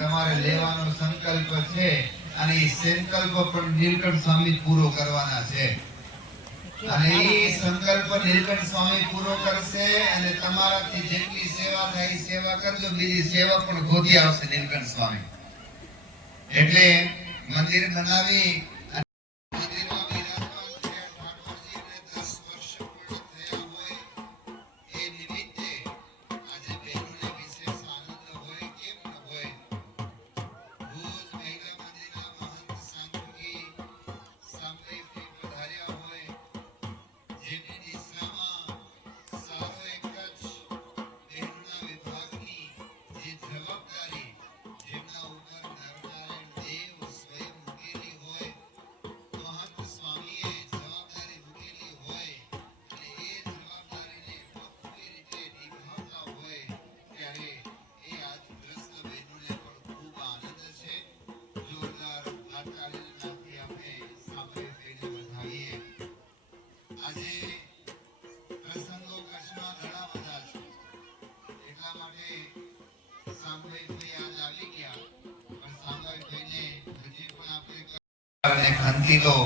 તમારે લેવાનો સંકલ્પ છે અને એ સંકલ્પ પણ નીલકંઠ સ્વામી પૂરો કરવાના છે અને એ સંકલ્પ નીલકંઠ સ્વામી પૂરો કરશે અને તમારાથી જેટલી સેવા થાય સેવા કરજો, બીજી સેવા પણ ગોતી આવશે નીલકંઠ સ્વામી. એટલે મંદિર બનાવી ખંતીલો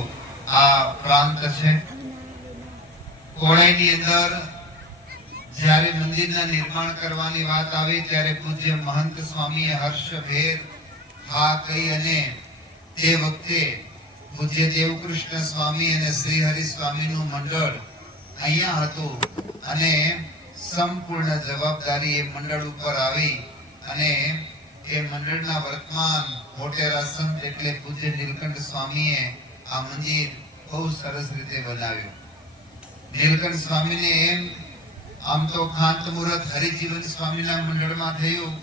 આ પ્રાંત છે. કોળાઈની અંદર જ્યારે મંદિરના નિર્માણ કરવાની વાત આવી ત્યારે પૂજ્ય મહંત સ્વામીએ હર્ષભેર હા કહી અને તે વખતે પૂજ્ય દેવકૃષ્ણ સ્વામી અને શ્રી હરિ સ્વામીનું મંડળ અહીંયા હતું અને સંપૂર્ણ જવાબદારી એ મંડળ ઉપર આવી અને એ મંડળના વર્તમાન મોટેરા સંત એટલે પૂજ્ય નીલકંઠ સ્વામીએ આ મંદિર બહુ સરસ રીતે બનાવ્યું. નીલકંઠ સ્વામીને એમ આમ તો ખાંત મુહૂર્ત હરિજીવન સ્વામીના મંડળમાં થયું.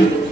છે